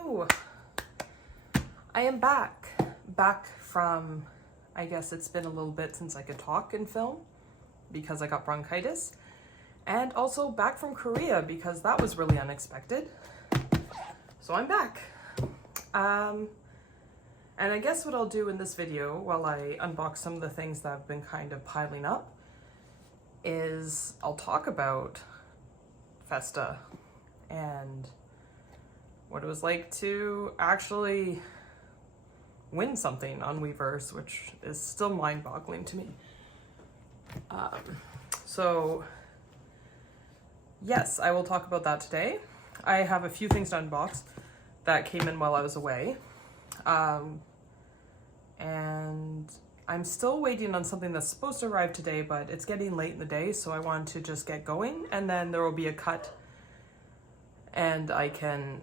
Hello! I am back from, I guess it's been a little bit since I could talk and film because I got bronchitis, and also back from Korea because that was really unexpected. So I'm back. And I guess what I'll do in this video while I unbox some of the things that have been kind of piling up is I'll talk about Festa and what it was like to actually win something on Weverse, which is still mind-boggling to me. So yes, I will talk about that today. I have a few things to unbox that came in while I was away. And I'm still waiting on something that's supposed to arrive today, but it's getting late in the day, so I want to just get going, and then there will be a cut and I can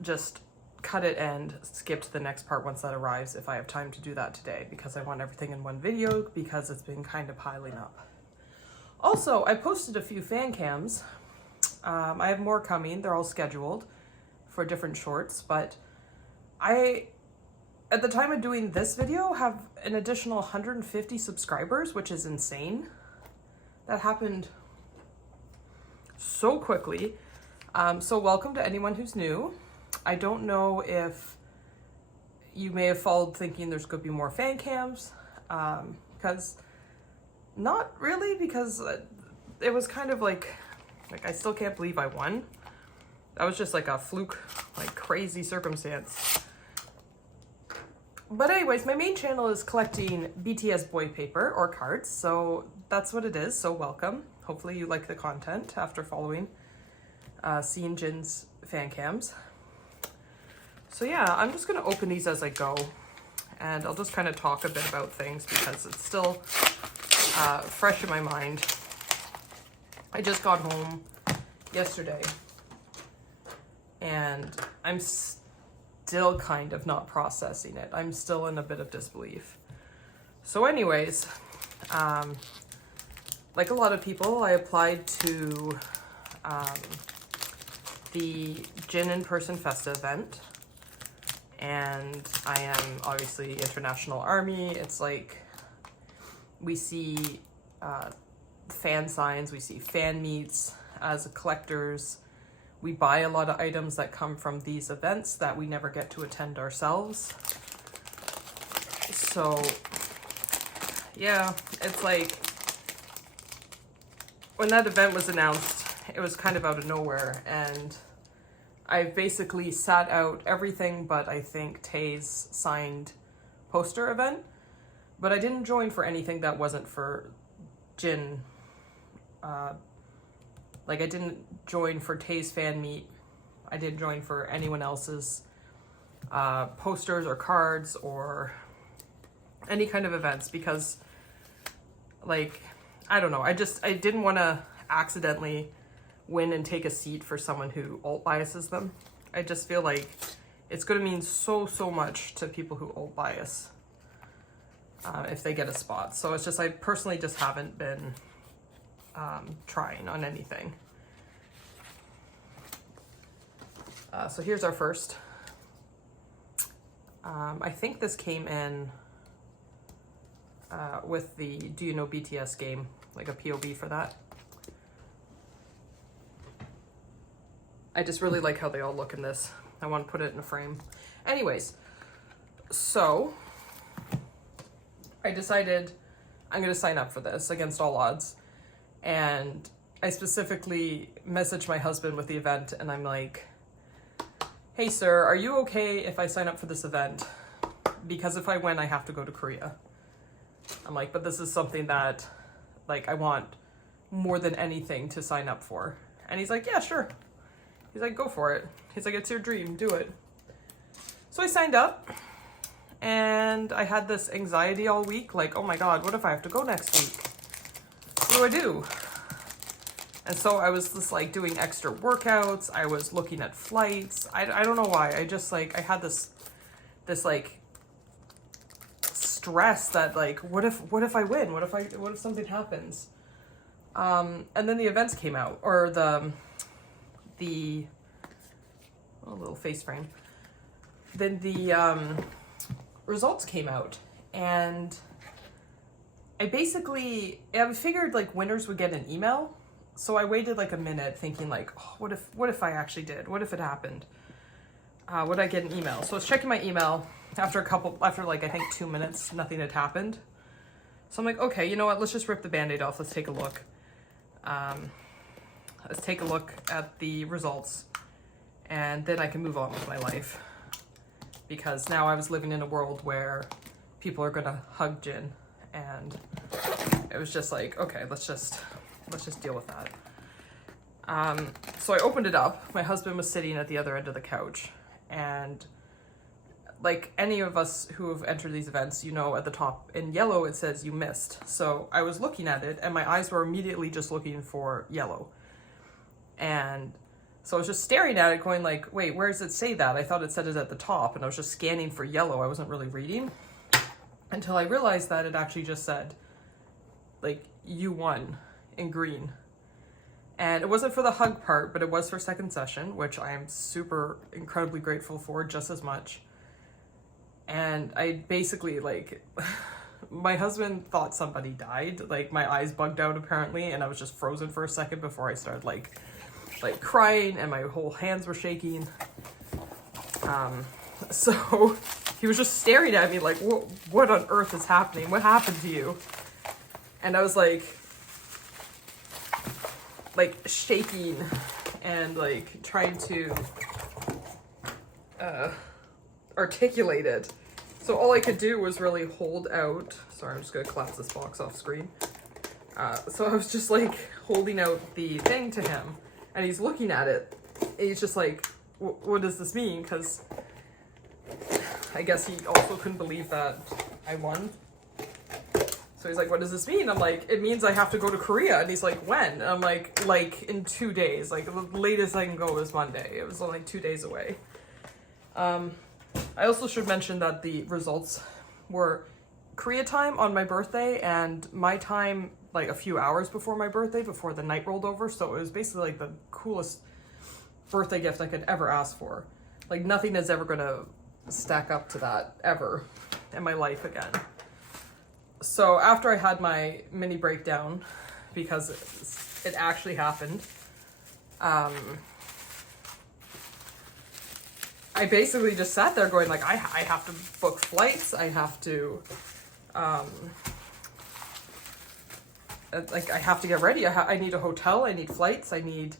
just cut it and skip to the next part once that arrives if I have time to do that today, because I want everything in one video because it's been kind of piling up. Also, I posted a few fan cams. I have more coming. They're all scheduled for different shorts, but I, at the time of doing this video, have an additional 150 subscribers, which is insane. That happened so quickly. So welcome to anyone who's new. I don't know if you may have followed thinking there's going to be more fan cams, because not really, because it was kind of like I still can't believe I won. That was just like a fluke, like crazy circumstance. But anyways, my main channel is collecting BTS boy paper or cards, so that's what it is. So welcome. Hopefully you like the content after following, seeing Jin's fan cams. So yeah, I'm just gonna open these as I go, and I'll just kind of talk a bit about things because it's still fresh in my mind. I just got home yesterday and I'm still kind of not processing it. I'm still in a bit of disbelief. So anyways, like a lot of people, I applied to the Jin in-person Festa event. And I am obviously International Army. It's like we see fan signs, we see fan meets as collectors. We buy a lot of items that come from these events that we never get to attend ourselves. So yeah, it's like when that event was announced, it was kind of out of nowhere, and I basically sat out everything but I think Tae's signed poster event, but I didn't join for anything that wasn't for Jin. Like I didn't join for Tae's fan meet. I didn't join for anyone else's posters or cards or any kind of events because, like, I don't know. I didn't want to accidentally win and take a seat for someone who alt biases them. I just feel like it's going to mean so much to people who alt bias if they get a spot. So it's just, I personally just haven't been trying on anything. So here's our first. I think this came in with the Do You Know BTS game, like a POV for that. I just really like how they all look in this. I want to put it in a frame. Anyways, so I decided I'm going to sign up for this against all odds. And I specifically messaged my husband with the event, and I'm like, hey sir, are you okay if I sign up for this event? Because if I win, I have to go to Korea. I'm like, but this is something that, like, I want more than anything to sign up for. And he's like, yeah, sure. He's like, go for it. He's like, it's your dream, do it. So I signed up, and I had this anxiety all week, like, oh my God, what if I have to go next week? What do I do? And so I was just like doing extra workouts. I was looking at flights. I don't know why. I just like, I had this like stress that like, what if I win? What if something happens? And then the events came out, or the little face frame. then the results came out, and I figured like winners would get an email. So I waited like a minute thinking like, oh, what if I actually did? What if it happened? Would I get an email? So I was checking my email after like I think 2 minutes, nothing had happened. So I'm like, okay, you know what? Let's just rip the Band-Aid off. Let's take a look. Let's take a look at the results, and then I can move on with my life. Because now I was living in a world where people are gonna hug Jin, and it was just like, okay, let's just deal with that. So I opened it up. My husband was sitting at the other end of the couch, and like any of us who have entered these events, you know, at the top in yellow it says you missed. So I was looking at it, and my eyes were immediately just looking for yellow. And so I was just staring at it going like, wait, where does it say that? I thought it said it at the top, and I was just scanning for yellow. I wasn't really reading until I realized that it actually just said like you won in green. And it wasn't for the hug part, but it was for second session, which I am super incredibly grateful for just as much. And I basically like, my husband thought somebody died. Like my eyes bugged out apparently, and I was just frozen for a second before I started like crying, and my whole hands were shaking. So he was just staring at me like, what on earth is happening? What happened to you? And I was like shaking and like trying to articulate it. So all I could do was really hold out. Sorry, I'm just gonna collapse this box off screen. So I was just like holding out the thing to him, and he's looking at it, and he's just like, what does this mean? Because I guess he also couldn't believe that I won. So he's like, what does this mean? I'm like, it means I have to go to Korea. And he's like, when? And I'm like in 2 days. Like the latest I can go is Monday. It was only 2 days away. I also should mention that the results were Korea time on my birthday, and my time like a few hours before my birthday, before the night rolled over. So it was basically like the coolest birthday gift I could ever ask for. Like nothing is ever gonna stack up to that ever in my life again. So after I had my mini breakdown, because it actually happened, I basically just sat there going like, I have to book flights, I have to, I have to get ready, I need a hotel, I need flights, I need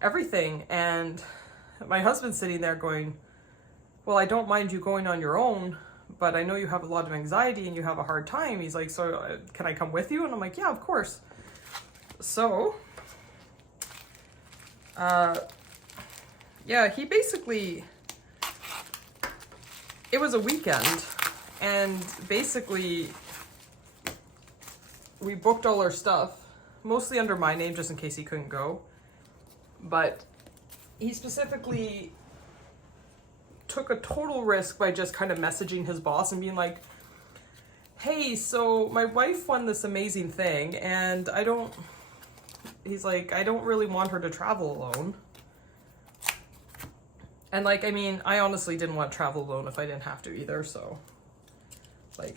everything. And my husband's sitting there going, well, I don't mind you going on your own, but I know you have a lot of anxiety and you have a hard time. He's like, so can I come with you? And I'm like, yeah, of course. So, yeah, he basically, it was a weekend, and basically we booked all our stuff, mostly under my name just in case he couldn't go. But he specifically took a total risk by just kind of messaging his boss and being like, hey, so my wife won this amazing thing, and he's like, I don't really want her to travel alone. And like, I mean, I honestly didn't want to travel alone if I didn't have to either, so like,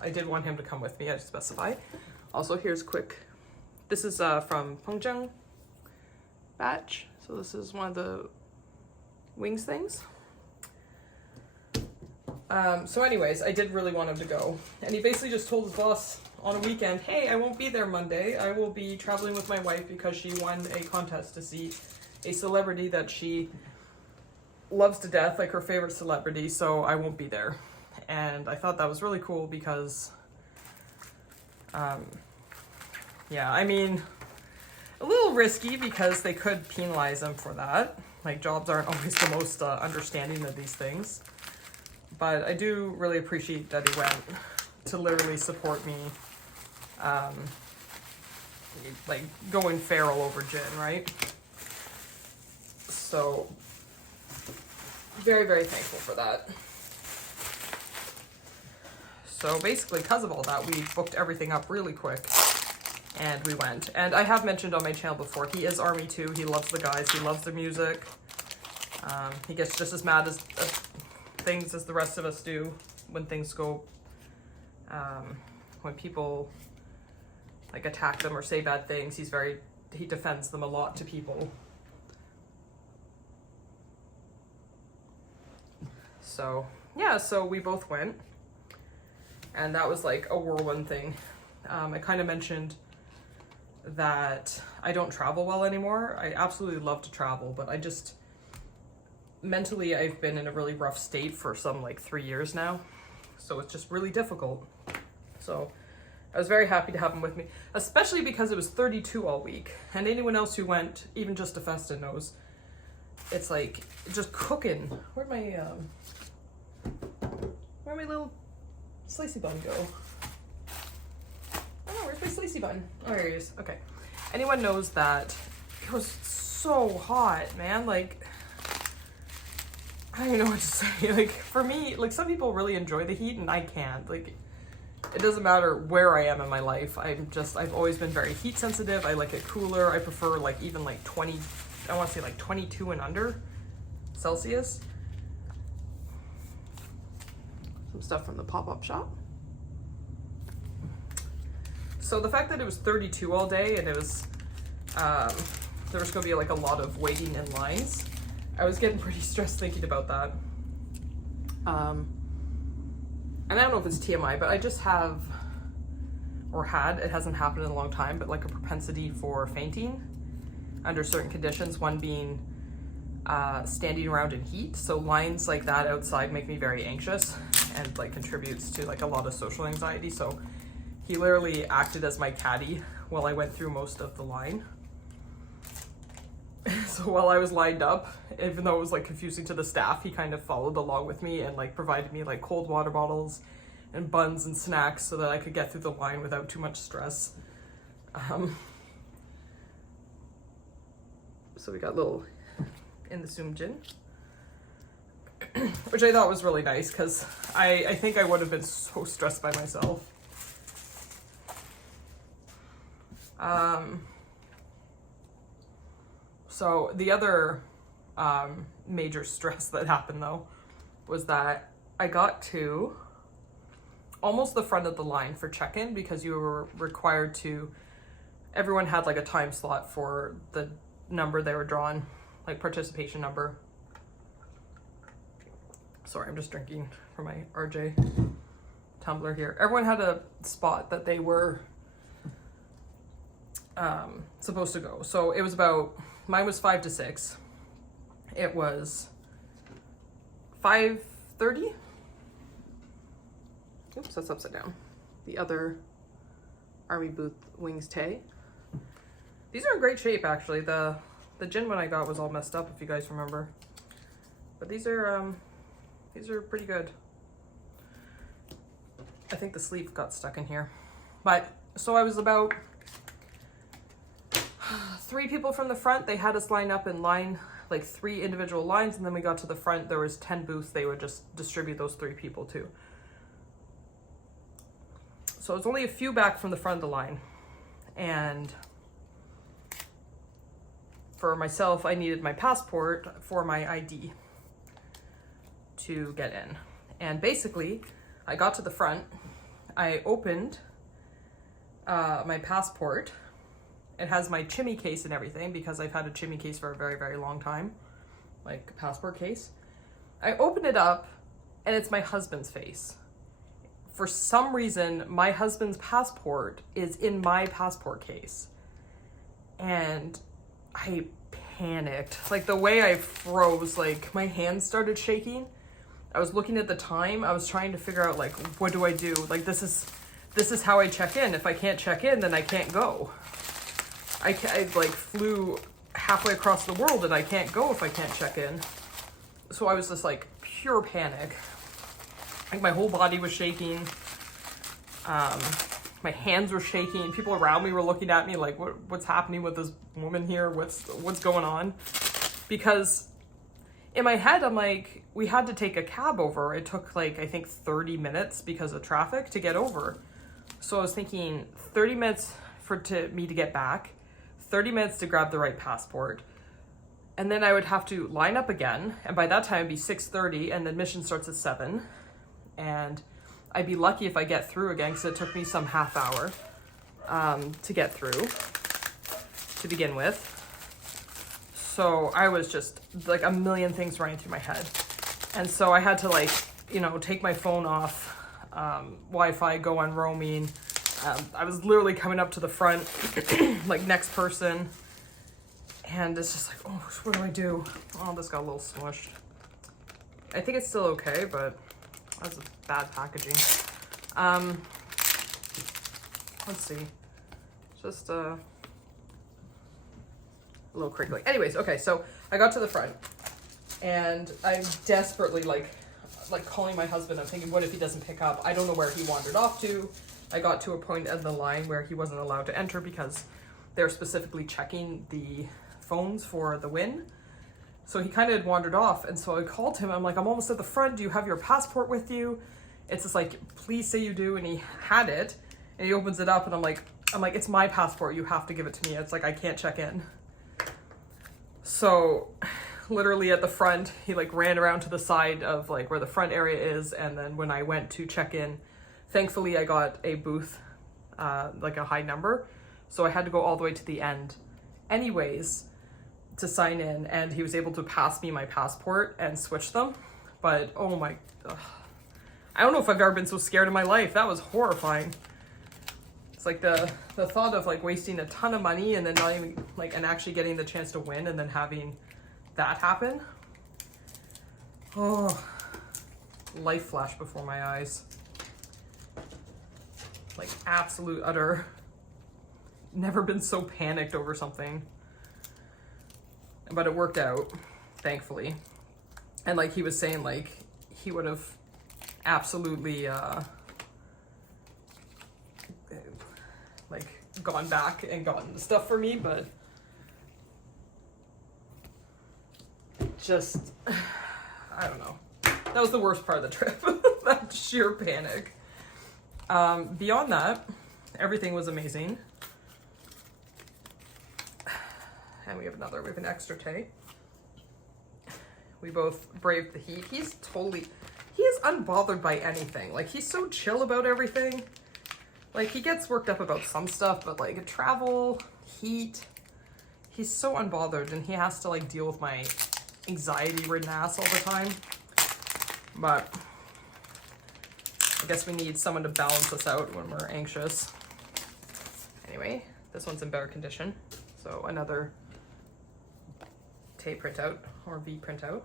I did want him to come with me, I specify. Also, here's quick, this is from bunjang batch, so this is one of the wings things. So anyways, I did really want him to go. And he basically just told his boss on a weekend, hey, I won't be there Monday. I will be traveling with my wife because she won a contest to see a celebrity that she loves to death, like her favorite celebrity, so I won't be there. And I thought that was really cool because, yeah, I mean, a little risky because they could penalize him for that. Like, jobs aren't always the most understanding of these things. But I do really appreciate that he went to literally support me, like going feral over Jin, right? So, very, very thankful for that. So basically, because of all that, we booked everything up really quick, and we went. And I have mentioned on my channel before, he is ARMY too. He loves the guys, he loves the music. He gets just as mad as things as the rest of us do when things go, when people like attack them or say bad things. He defends them a lot to people. So yeah, so we both went, and that was like a whirlwind thing. I kind of mentioned that I don't travel well anymore. I absolutely love to travel, but I just, mentally I've been in a really rough state for some like 3 years now. So it's just really difficult. So I was very happy to have him with me, especially because it was 32 all week. And anyone else who went, even just to Festa, knows it's like just cooking. Where'd my little slicey bun go? Oh, where's my slicey bun? Oh, here he is. Okay. Anyone knows that it was so hot, man. Like, I don't even know what to say. Like, for me, like, some people really enjoy the heat and I can't. Like, it doesn't matter where I am in my life. I've always been very heat sensitive. I like it cooler. I prefer like even like 20, I want to say like 22 and under Celsius. Some stuff from the pop-up shop. So the fact that it was 32 all day and it was, there was going to be like a lot of waiting in lines, I was getting pretty stressed thinking about that. And I don't know if it's TMI, but I just have, or had, it hasn't happened in a long time, but like a propensity for fainting under certain conditions, one being standing around in heat. So lines like that outside make me very anxious and like contributes to like a lot of social anxiety. So he literally acted as my caddy while I went through most of the line. So while I was lined up, even though it was like confusing to the staff, he kind of followed along with me and like provided me like cold water bottles and buns and snacks so that I could get through the line without too much stress. So we got little in the Zoom Jin, which I thought was really nice because I think I would have been so stressed by myself. So the other major stress that happened though was that I got to almost the front of the line for check-in because you were required to, everyone had like a time slot for the number they were drawn, like participation number. Sorry, I'm just drinking from my RJ tumbler here. Everyone had a spot that they were supposed to go. So it was about, mine was 5 to 6. It was 5:30. Oops, that's upside down. The other Army Booth Wings Tay. These are in great shape actually. The gin one I got was all messed up if you guys remember. But these are pretty good. I think the sleeve got stuck in here. But so I was about 3 people from the front. They had us line up in line, like 3 individual lines, and then we got to the front. There was 10 booths they would just distribute those 3 people to. So it was only a few back from the front of the line. And for myself, I needed my passport for my ID to get in. And basically, I got to the front, I opened my passport. It has my chimney case and everything because I've had a chimney case for a very, very long time, like a passport case. I open it up and it's my husband's face. For some reason, my husband's passport is in my passport case. And I panicked. Like the way I froze, like my hands started shaking. I was looking at the time. I was trying to figure out like, what do I do? Like this is how I check in. If I can't check in, then I can't go. I like flew halfway across the world and I can't go if I can't check in. So I was just like pure panic. Like my whole body was shaking. My hands were shaking. People around me were looking at me like, what's happening with this woman here? What's going on? Because in my head, I'm like, we had to take a cab over. It took like, I think 30 minutes because of traffic to get over. So I was thinking 30 minutes for me to get back, 30 minutes to grab the right passport, And then I would have to line up again, and by that time it'd be 6:30, and the admission starts at 7. And I'd be lucky if I get through again, because it took me some half hour to get through to begin with. So I was just like a million things running through my head. And so I had to, like, you know, take my phone off Wi-Fi, go on roaming. I was literally coming up to the front, like next person. And it's just like, oh, what do I do? Oh, this got a little smushed. I think it's still okay, but that's bad packaging. Let's see. Just a little crinkly. Anyways, okay, so I got to the front, and I'm desperately like calling my husband. I'm thinking, what if he doesn't pick up? I don't know where he wandered off to. I got to a point in the line where he wasn't allowed to enter because they're specifically checking the phones for the win. So he kind of had wandered off, and so I called him. I'm like, I'm almost at the front. Do you have your passport with you? It's just like, please say you do. And he had it, and he opens it up, and I'm like, it's my passport. You have to give it to me. It's like, I can't check in. So literally at the front, he like ran around to the side of like where the front area is. And then when I went to check in, thankfully I got a booth, like a high number. So I had to go all the way to the end anyways to sign in, and he was able to pass me my passport and switch them. But oh my, I don't know if I've ever been so scared in my life. That was horrifying. It's like the thought of like wasting a ton of money and then not even like, and actually getting the chance to win and then having that happen. Oh, life flashed before my eyes. Like absolute utter, never been so panicked over something. But it worked out, thankfully. And like he was saying, like he would have absolutely like gone back and gotten the stuff for me, but just, I don't know. That was the worst part of the trip, that sheer panic. Beyond that, everything was amazing. And we have an extra Tay. We both braved the heat. He is unbothered by anything. Like, he's so chill about everything. Like, he gets worked up about some stuff, but like travel, heat, he's so unbothered, and he has to like deal with my anxiety-ridden ass all the time. But I guess we need someone to balance us out when we're anxious. Anyway, this one's in better condition. So another Tay printout, or V printout.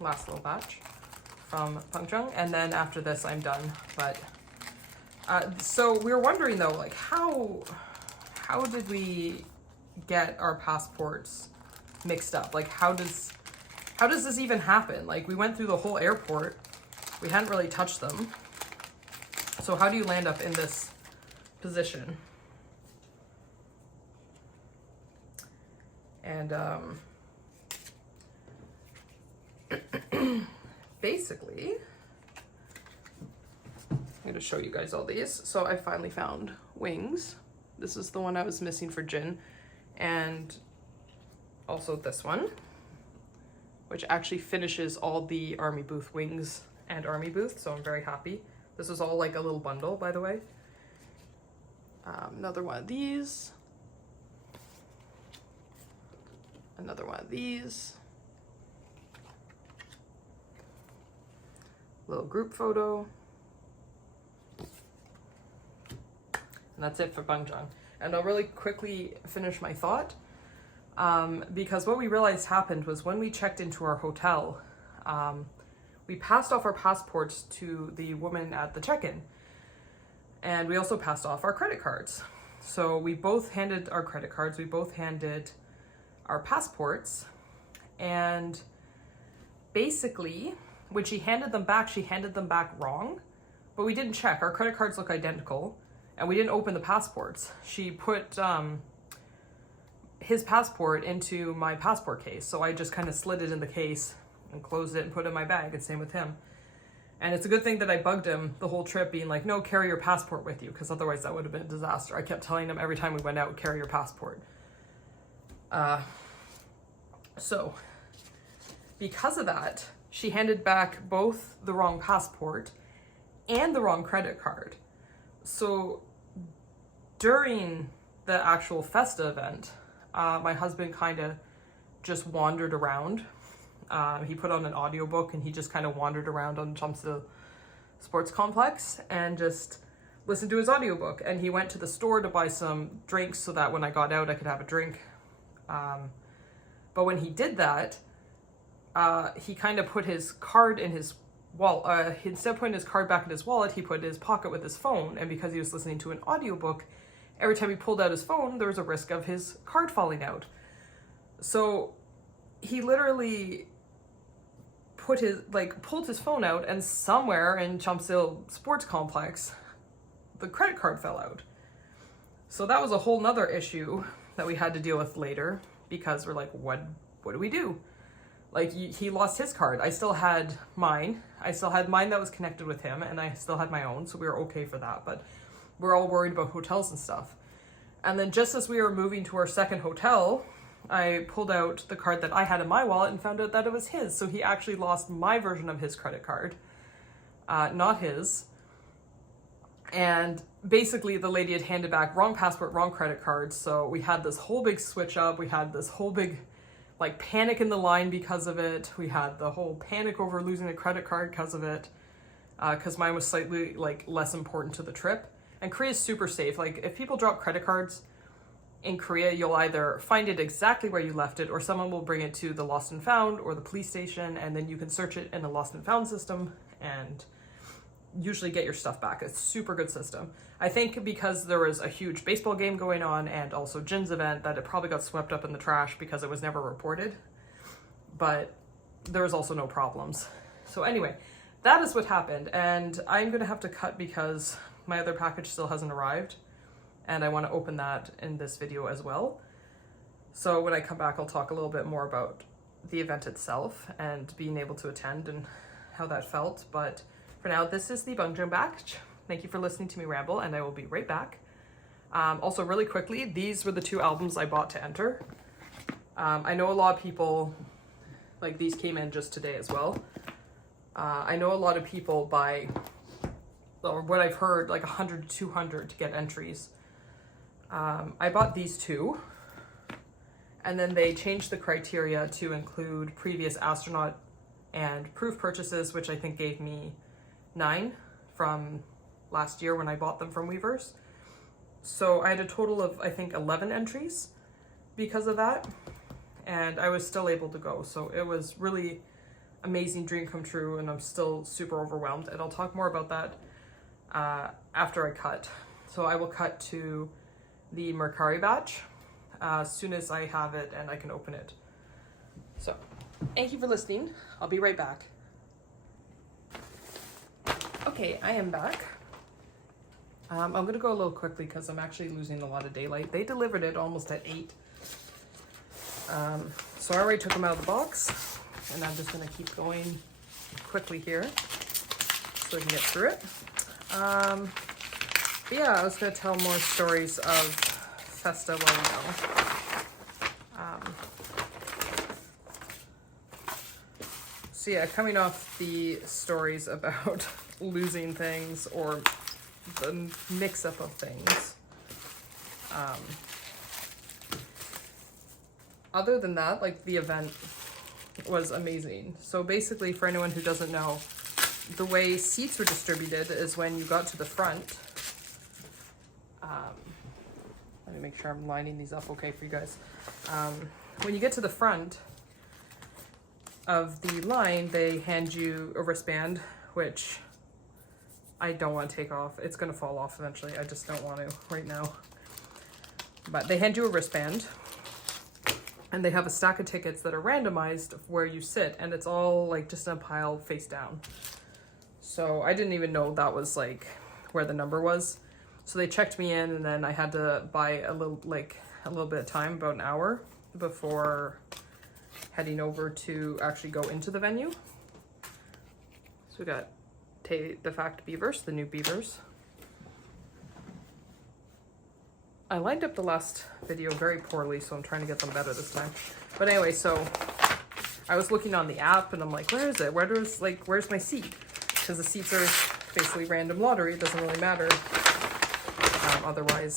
Last little batch from bunjang, and then after this I'm done. But so we were wondering though, like how did we get our passports mixed up? Like how does this even happen? Like we went through the whole airport, we hadn't really touched them. So how do you land up in this position? And basically, I'm going to show you guys all these. So I finally found wings. This is the one I was missing for Jin, and also this one, which actually finishes all the army booth wings and army booth, so I'm very happy. This is all like a little bundle, by the way. Another one of these. Another one of these. Little group photo. And that's it for bunjang. And I'll really quickly finish my thought, because what we realized happened was when we checked into our hotel, we passed off our passports to the woman at the check-in, and we also passed off our credit cards. So we both handed our credit cards, we both handed our passports, and basically when she handed them back wrong, but we didn't check. Our credit cards look identical, and we didn't open the passports. She put his passport into my passport case, so I just kind of slid it in the case and closed it and put it in my bag, and same with him. And it's a good thing that I bugged him the whole trip being like, no, carry your passport with you, because otherwise that would have been a disaster. I kept telling him every time we went out, carry your passport. So because of that, she handed back both the wrong passport and the wrong credit card. So during the actual Festa event, my husband kind of just wandered around. He put on an audiobook and he just kind of wandered around on Chamsil Sports Complex and just listened to his audiobook. And he went to the store to buy some drinks so that when I got out I could have a drink. But when he did that, he kind of put his card in his wallet. Instead of putting his card back in his wallet, he put it in his pocket with his phone. And because he was listening to an audiobook, every time he pulled out his phone, there was a risk of his card falling out. So he literally pulled his phone out, and somewhere in Chamsil Sports Complex, the credit card fell out. So that was a whole nother issue that we had to deal with later, because we're like, what do we do? Like, he lost his card. I still had mine. That was connected with him, and I still had my own, so we were okay for that. But we're all worried about hotels and stuff. And then just as we were moving to our second hotel, I pulled out the card that I had in my wallet and found out that it was his. So he actually lost my version of his credit card, not his. And basically the lady had handed back wrong passport, wrong credit card. So we had this whole big switch up. We had this whole big panic in the line because of it. We had the whole panic over losing a credit card because of it. Because mine was slightly less important to the trip. And Korea is super safe. If people drop credit cards in Korea, you'll either find it exactly where you left it, or someone will bring it to the lost and found or the police station, and then you can search it in the lost and found system and usually get your stuff back. It's a super good system. I think because there was a huge baseball game going on and also Jin's event, that it probably got swept up in the trash because it was never reported. But there was also no problems. So anyway, that is what happened, and I'm going to have to cut because my other package still hasn't arrived, and I want to open that in this video as well. So when I come back, I'll talk a little bit more about the event itself and being able to attend and how that felt. But for now, this is the bunjang batch. Thank you for listening to me ramble, and I will be right back. Also, really quickly, these were the 2 albums I bought to enter. I know a lot of people, these came in just today as well. I know a lot of people buy, or what I've heard, 100 to 200 to get entries. I bought these 2, and then they changed the criteria to include previous astronaut and proof purchases, which I think gave me 9 from last year when I bought them from Weavers. So I had a total of, I think, 11 entries because of that, and I was still able to go. So it was really amazing, dream come true, and I'm still super overwhelmed, and I'll talk more about that after I cut. So I will cut to the mercari batch as soon as I have it and I can open it. So thank you for listening. I'll be right back. Okay, I am back. I'm gonna go a little quickly because I'm actually losing a lot of daylight. They delivered it almost at 8. So I already took them out of the box, and I'm just gonna keep going quickly here so we can get through it. But yeah, I was gonna tell more stories of Festa while we go. So yeah, coming off the stories about losing things or the mix-up of things. Other than that, the event was amazing. So basically, for anyone who doesn't know, the way seats were distributed is when you got to the front. Let me make sure I'm lining these up okay for you guys. When you get to the front of the line, they hand you a wristband, which I don't want to take off. It's going to fall off eventually. I just don't want to right now. But they hand you a wristband, and they have a stack of tickets that are randomized of where you sit, and it's all just in a pile face down. So I didn't even know that was where the number was. So they checked me in, and then I had to buy a little bit of time, about an hour, before heading over to actually go into the venue. So we got the Fact Beavers, the new beavers. I lined up the last video very poorly, so I'm trying to get them better this time. But anyway, so I was looking on the app and I'm like, where is it? Where's my seat? Because the seats are basically random lottery. It doesn't really matter otherwise.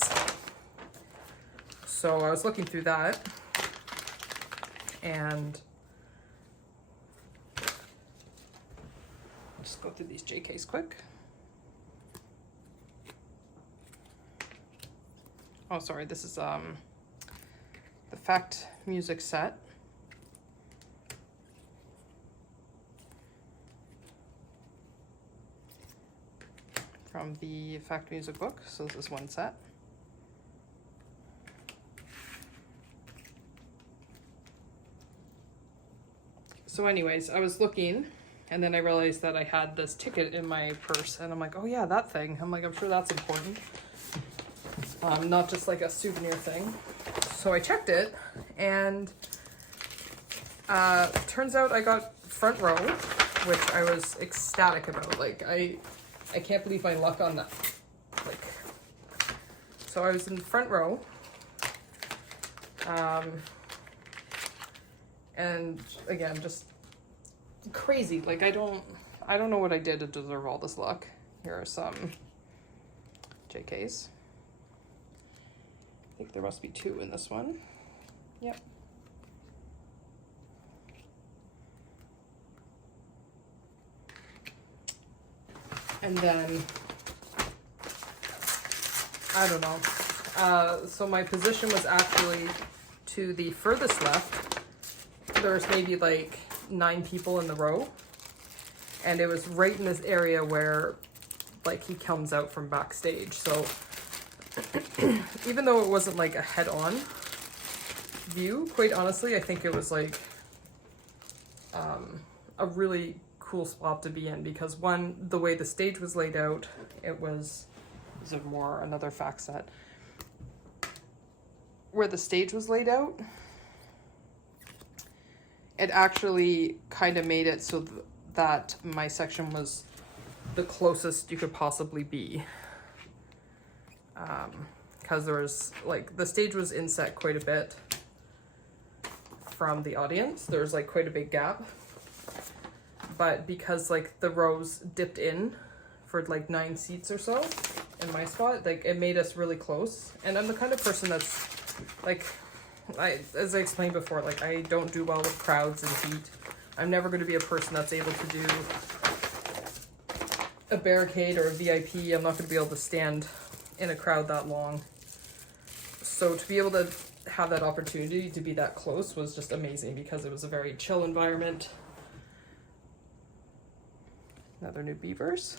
So I was looking through that, and I'll just go through these JKs quick. Oh, sorry, this is the Fact music set. From the Fact music book, so this is one set. So anyways, I was looking, and then I realized that I had this ticket in my purse, and I'm like, oh yeah, that thing. I'm like, I'm sure that's important. Not just like a souvenir thing. So I checked it, and turns out I got front row, which I was ecstatic about. Like, I can't believe my luck on that. Like, so I was in front row. And again, just crazy. Like, I don't know what I did to deserve all this luck. Here are some JKs. I think there must be 2 in this one. Yep. And then, I don't know. So my position was actually to the furthest left. There's maybe like 9 people in the row. And it was right in this area where like he comes out from backstage. So even though it wasn't like a head-on view, quite honestly, I think it was like a really cool spot to be in, because one, the way the stage was laid out, it was, is it more another fact set, where the stage was laid out, it actually kind of made it so that my section was the closest you could possibly be, because there was like, the stage was inset quite a bit from the audience. There was like quite a big gap, but because like the rows dipped in for like 9 seats or so in my spot, like it made us really close. And I'm the kind of person that's like, as I explained before, like I don't do well with crowds and heat. I'm never going to be a person that's able to do a barricade or a VIP. I'm not going to be able to stand in a crowd that long. So to be able to have that opportunity to be that close was just amazing, because it was a very chill environment. Another new beavers.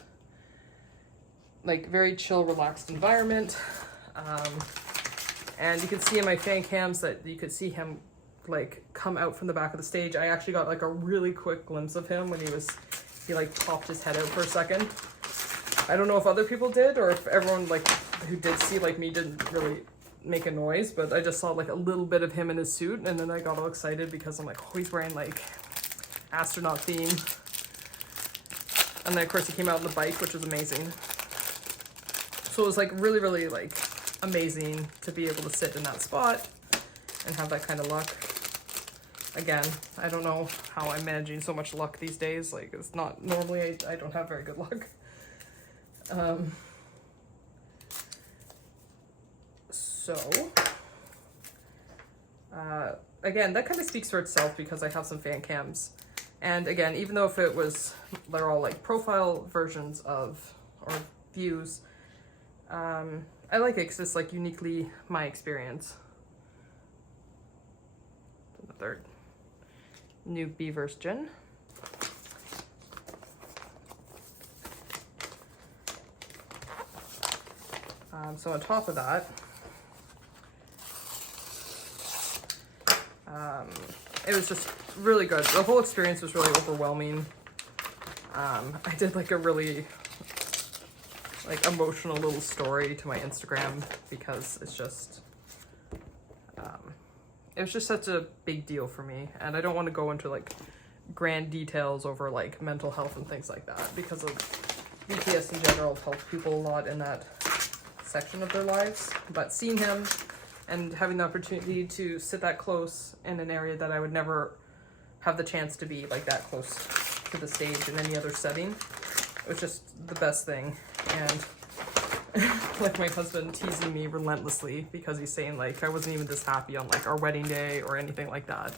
Like very chill, relaxed environment. And you can see in my fan cams that you could see him like come out from the back of the stage. I actually got like a really quick glimpse of him when he like popped his head out for a second. I don't know if other people did, or if everyone like who did see like me didn't really make a noise, but I just saw like a little bit of him in his suit, and then I got all excited because I'm like, oh, he's wearing like astronaut theme. And then of course he came out on the bike, which was amazing. So it was like really, really like amazing to be able to sit in that spot and have that kind of luck. Again, I don't know how I'm managing so much luck these days. Like, it's not normally, I don't have very good luck. Again, that kind of speaks for itself, because I have some fan cams. And again, even though if it was, they're all like profile versions of, or views, I like it because it's like uniquely my experience. Another new Beavers Jin. So on top of that, it was just really good. The whole experience was really overwhelming. I did like a really like emotional little story to my Instagram, because it's just, it was just such a big deal for me. And I don't want to go into like grand details over like mental health and things like that, because of BTS in general have helped people a lot in that section of their lives, but seeing him and having the opportunity to sit that close in an area that I would never have the chance to be like that close to the stage in any other setting, it was just the best thing. And like my husband teasing me relentlessly because he's saying like I wasn't even this happy on like our wedding day or anything like that.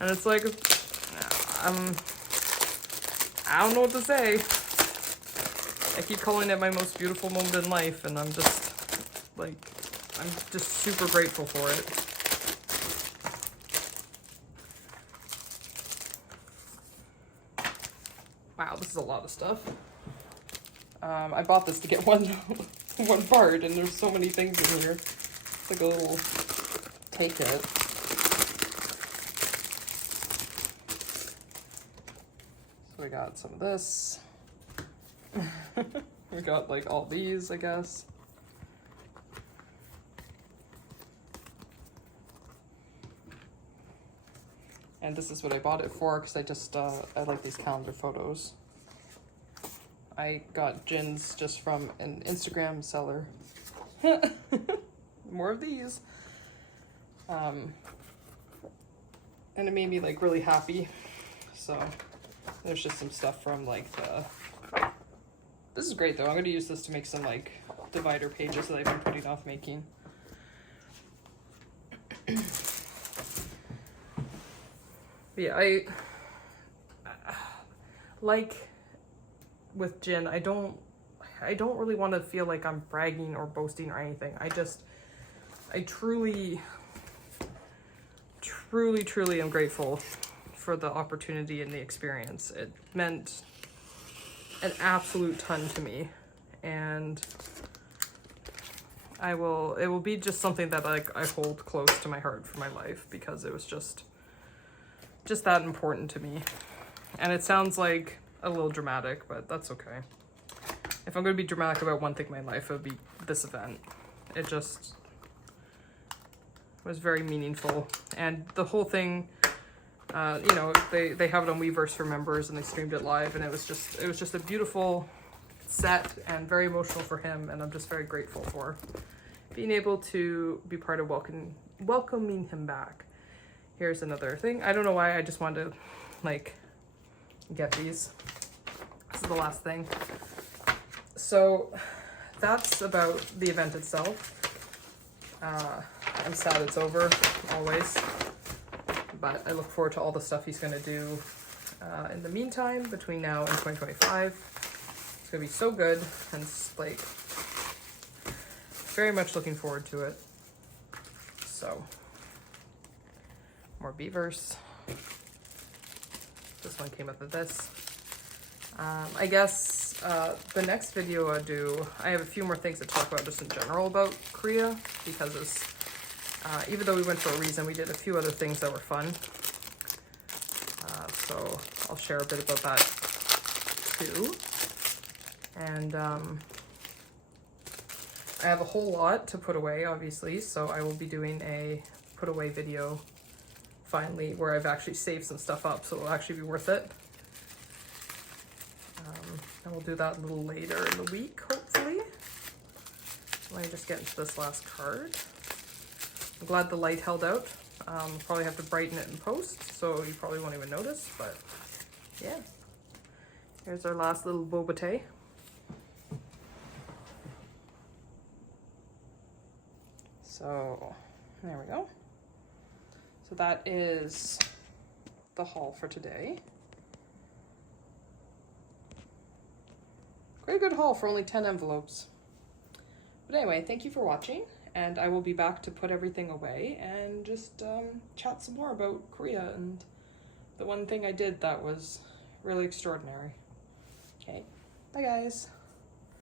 And it's like, I don't know what to say. I keep calling it my most beautiful moment in life, and I'm just like, I'm just super grateful for it. Wow, this is a lot of stuff. I bought this to get one part, and there's so many things in here. It's like a little take it. So we got some of this. We got like all these, I guess. And this is what I bought it for, because I just, I like these calendar photos. I got Jin's just from an Instagram seller. More of these. And it made me like really happy. So there's just some stuff from like the... This is great though. I'm going to use this to make some like divider pages that I've been putting off making. But yeah, I like with Jin, I don't really want to feel like I'm bragging or boasting or anything. I truly am grateful for the opportunity and the experience. It meant an absolute ton to me, and it will be just something that like I hold close to my heart for my life, because it was just that important to me. And it sounds like a little dramatic, but that's okay. If I'm going to be dramatic about one thing in my life, it would be this event. It just was very meaningful, and the whole thing, you know, they have it on Weverse for members, and they streamed it live, and it was just a beautiful set and very emotional for him, and I'm just very grateful for being able to be part of welcoming him back. Here's another thing. I don't know why, I just wanted to like get these. This is the last thing. So that's about the event itself. I'm sad it's over, always, but I look forward to all the stuff he's going to do in the meantime, between now and 2025. It's going to be so good, and like very much looking forward to it. So more beavers. This one came up with this. I guess the next video I do, I have a few more things to talk about just in general about Korea, because it's, even though we went for a reason, we did a few other things that were fun. So I'll share a bit about that too. And I have a whole lot to put away, obviously, so I will be doing a put away video finally, where I've actually saved some stuff up, so it'll actually be worth it. And we'll do that a little later in the week, hopefully. Let me just get into this last card. I'm glad the light held out. I'll probably have to brighten it in post, so you probably won't even notice, but yeah. Here's our last little boba tea. So there we go. So that is the haul for today. Quite a good haul for only 10 envelopes. But anyway, thank you for watching, and I will be back to put everything away and just chat some more about Korea and the one thing I did that was really extraordinary. Okay, bye guys.